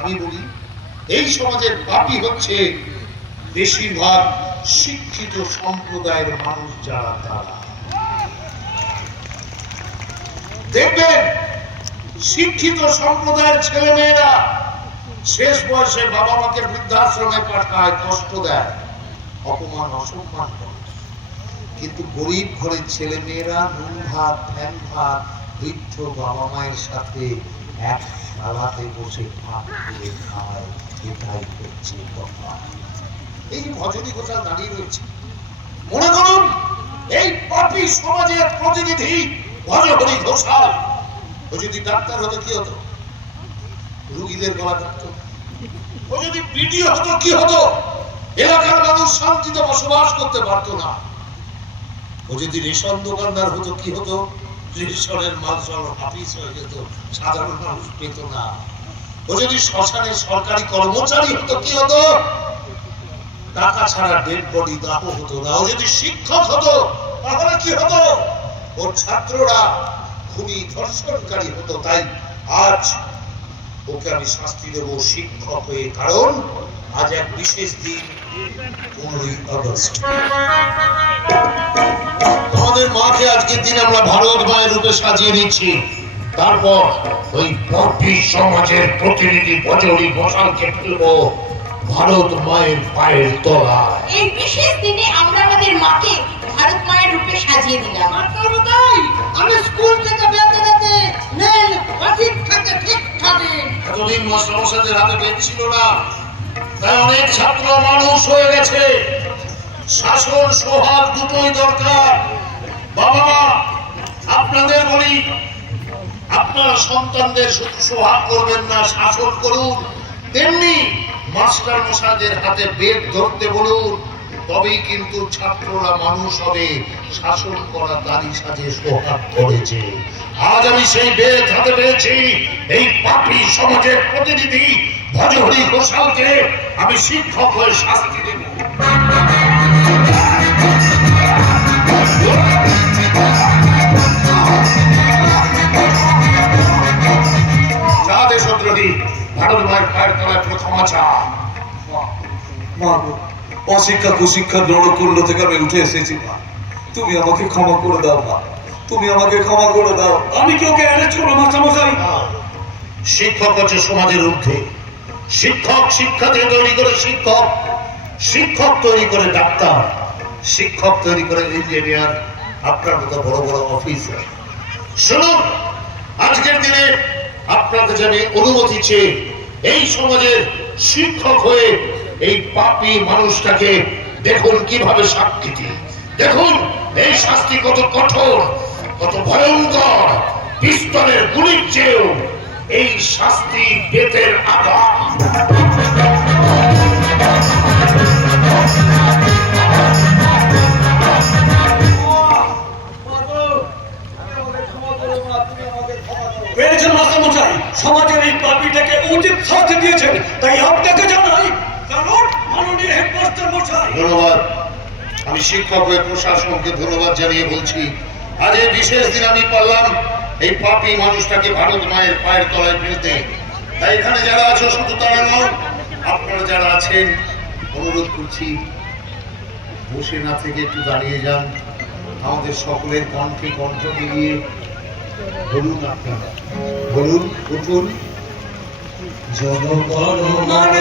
আমি বলি, এই সমাজের পাপী হচ্ছে বেশিরভাগ শিক্ষিত সম্প্রদায়ের মানুষ যারা তারা। দেখবেন, শিক্ষিত সম্প্রদায়ের ছেলেমেয়েরা শেষ বয়সে বাবা মাকে বৃদ্ধাশ্রমে পাঠায়, কষ্ট দেয়, অপমান, অসম্মান করে। কিন্তু গরিব ঘরের ছেলে মেয়েরা নুন ভাত ফ্যান ভাত বৃদ্ধ বাবা মায়ের সাথে এক থালাতে বসে খায় এটাই হচ্ছে এই ভজনী দাঁড়িয়ে রয়েছে। মনে করুন, এই পাপী সমাজের প্রতিনিধি ভজহরি ঘোষাল ও যদি ডাক্তার হতো, কি হতো? রুগীদের গলা ও যদি বিডিও হতো, কি হতো? এলাকার মানুষ শান্তিতে বসবাস করতে পারতো না। ও যদি রেশন দোকানদার হতো, কি হতো? রেশনের মাল সব হাফিস হয়ে যেত, সাধারণ মানুষ পেত না। ও যদি শ্মশানে সরকারি কর্মচারী হতো, কি হতো? টাকা ছাড়া ডেড বডি দাহ হতো না। ও যদি শিক্ষক হতো, তাহলে কি হতো? ওর ছাত্ররা খুবই ধর্ষণকারী হতো, তাই আজ ওকে আমি শাস্তি দেব শিক্ষক হয়ে, কারণ আজ এক বিশেষ দিন, পনেরোই আগস্ট। আমাদের মাকে আজকের দিন আমরা ভারত মায়ের রূপে সাজিয়ে দিচ্ছি তারপর ওই পপি সমাজের প্রতিনিধি বজরি ঘোষালকে ফেলব ভারত মায়ের পায়ের তলায়। এই বিশেষ দিনে আমরা আমাদের মাকে ভারত মায়ের রূপে সাজিয়ে দিলাম। মাত্র তাই আমি স্কুল থেকে বেতনেতে নেন অফিস থেকে ঠিক থাকে এতদিন মাস্টারমশাইদের হাতে বেদ ছিল না। তাই অনেক ছাত্র মানুষ হয়ে গেছে। শাসন সোহাগ দুটোই দরকার বাবা মা বলি আপনারা সন্তানদের শুধু সোহাগ করবেন না, শাসন করুন। তেমনি মাস্টার মশাইদের হাতে বেদ ধরতে বলুন। তবেই কিন্তু ছাত্ররা মানুষ হবে। শাসন করা তারই সাজে সোহাগ করেছে। আজ আমি সেই বেদ হাতে পেয়েছি। এই পাপী সমাজের প্রতিনিধি ভজহরি ঘোষালকে আমি শিক্ষক হয়ে শাস্তি দেব। চা অশিক্ষা, কুশিক্ষা নরকুণ্ড থেকে আমি উঠে এসেছি, মা। তুমি আমাকে ক্ষমা করে দাও, মা। তুমি আমাকে ক্ষমা করে দাও। আমি কি ওকে অ্যারেস্ট করব, মাস্টারমশাই? শিক্ষক হচ্ছে সমাজের ঊর্ধ্বে। শিক্ষক শিক্ষা দিয়ে তৈরি করে শিক্ষক শিক্ষক তৈরি করে ডাক্তার, শিক্ষক তৈরি করে ইঞ্জিনিয়ার আপনার মতো বড় বড় অফিসার শুনুন, আজকের দিনে আপনার কাছে আমি অনুমতি চেয়ে এই সমাজের শিক্ষক হয়ে এই পাপি মানুষটাকে দেখুন কীভাবে সাক্ষী দেখুন, এই শাস্তি কত কঠোর, কত ভয়ঙ্কর, পিস্তলের গুলির চেয়েও এই শাস্তি বেতের আঘাত পাপিটাকে দিয়েছেন। তাই আপনাকে জানাই ধন্যবাদ। আমি শিক্ষক হয়ে প্রশাসনকে ধন্যবাদ জানিয়ে বলছি, আজ এই বিশেষ দিন আমি পারলাম এই পাপী মানুষটাকে ভারত মায়ের পায়ের তলায় ফেলতে। তাই এখানে যারা আছো, শুধু তারা নয়, আপনারা যারা আছেন, অনুরোধ করছি, বসে না থেকে একটু দাঁড়িয়ে যান। আমাদের সকলের কণ্ঠে কণ্ঠ মিলিয়ে বলুন আপনারা। বলুন, উঠুন। জনগণ মন